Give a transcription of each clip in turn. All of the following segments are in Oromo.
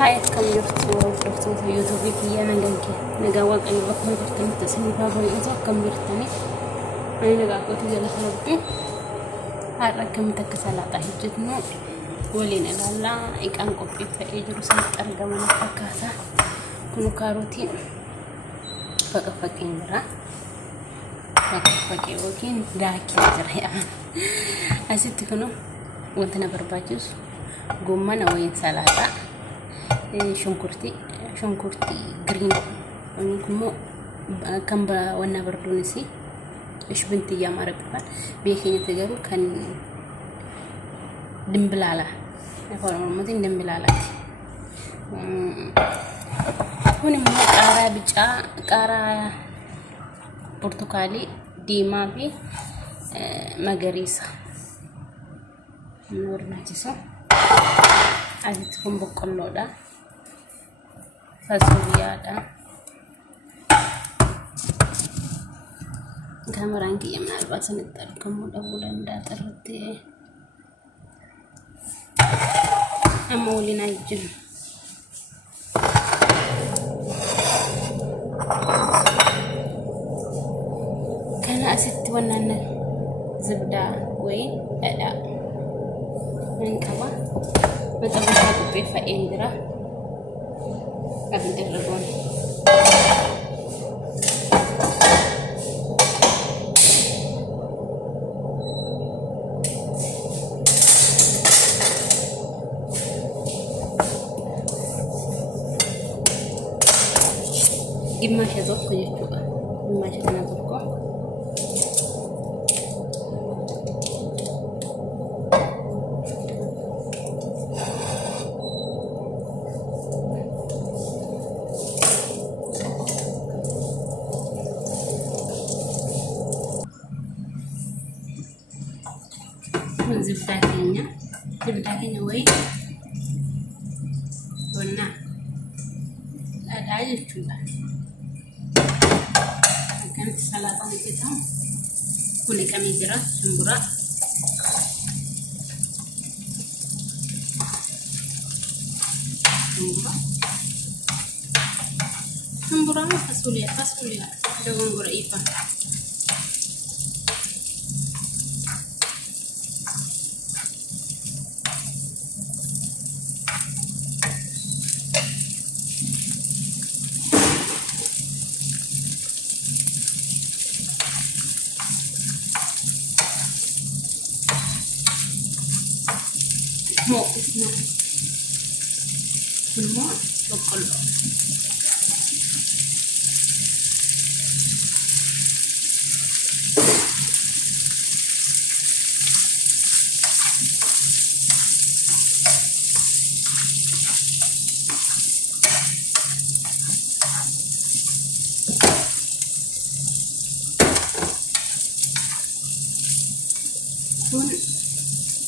هاي كم يرتو يوتيوب في أنا جنكي نجاوب أنا بكون برتني تسني بابا يوتيوب كم برتني أنا نجاوب تيجي لخربي هذا كم تكسل على هجتنا ولين لا إك أنكم في فأجر سنت أرجع من فكاسة كنوا كاروتين فكين برا فكين وكين راكي جريا أسيت كنوا وانتنا برباجوس قمنا وين سلطة شنكرتي جرين ونكمو كم وانا بردونسي إيش بنتي يا مربّا بيكين تجارو كان دمبلالة نفهم المدين دمبلالة هوني مو كارا بيجا كارا برتقالي ديما بي مغريسة نور نجسو أزيتكم بقولو دا فازوليا دا كاميران كي يمنا الباسن التركم mudah-mudahan dah terhenti amulin aja karena asit warnanya zebda way ada yang apa betul aku prefer Indra tapi terbon Gimana toko juga, gimana cara toko? Zip dagingnya, woi, warna, ada aja juga. Kan salatan kita kulit kami jerah sembura kasulia daun gula ipa mau bokolo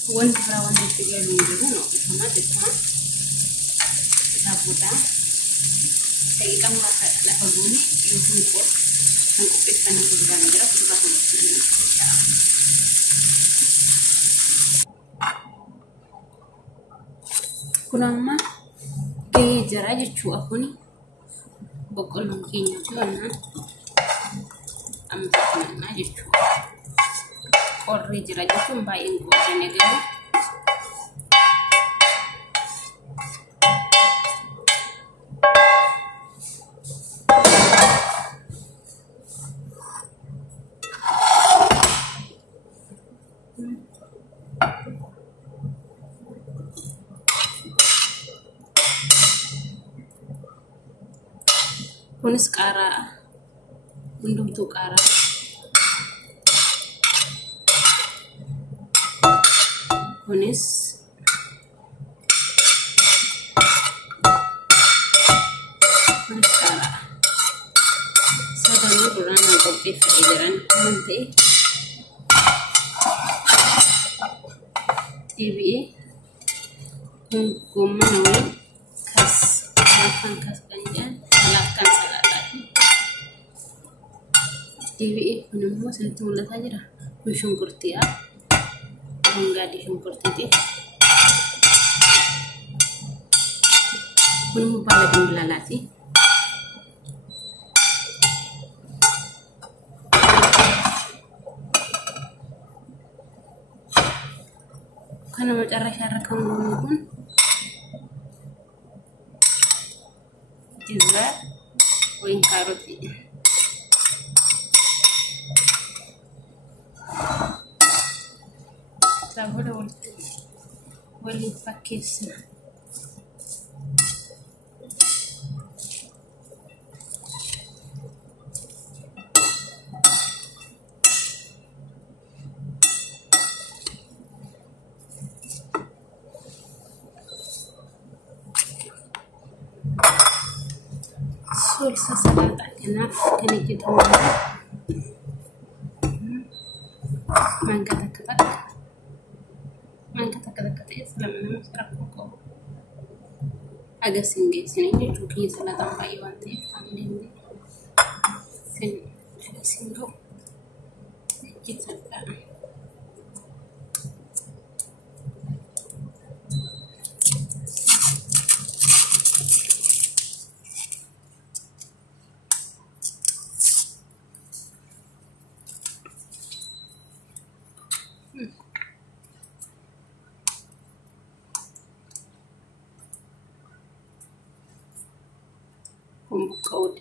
Wan perawan di tiga minggu no sama depan sabuta saya ikan masak level bumi yang kumpul piskan yang sudah menjerah sudah kurang mah kejar aja cu aku nih bokol mungkinnya tuh na ambil aja cu Order aja tuh mbain gorengnya gitu. Kunis kara, undung tuh kara. Kunis kara sadanya kurang kopi fajaran nanti TV kumawi khas makan khas ganjan salahkan salah lagi TV penemu sentuh mulut aja dah mushung kurti ya enggak disumpur titik Kun bala dimbalalati. Kana macarrasha irra kan kun jizra wain karoti. Sabura wali pakisna. Salsa salata kenaf kena kita mangga tak selama serak pokok agak singgih sini juga salata pakai wanti ambil sini agak singgih kita kumpul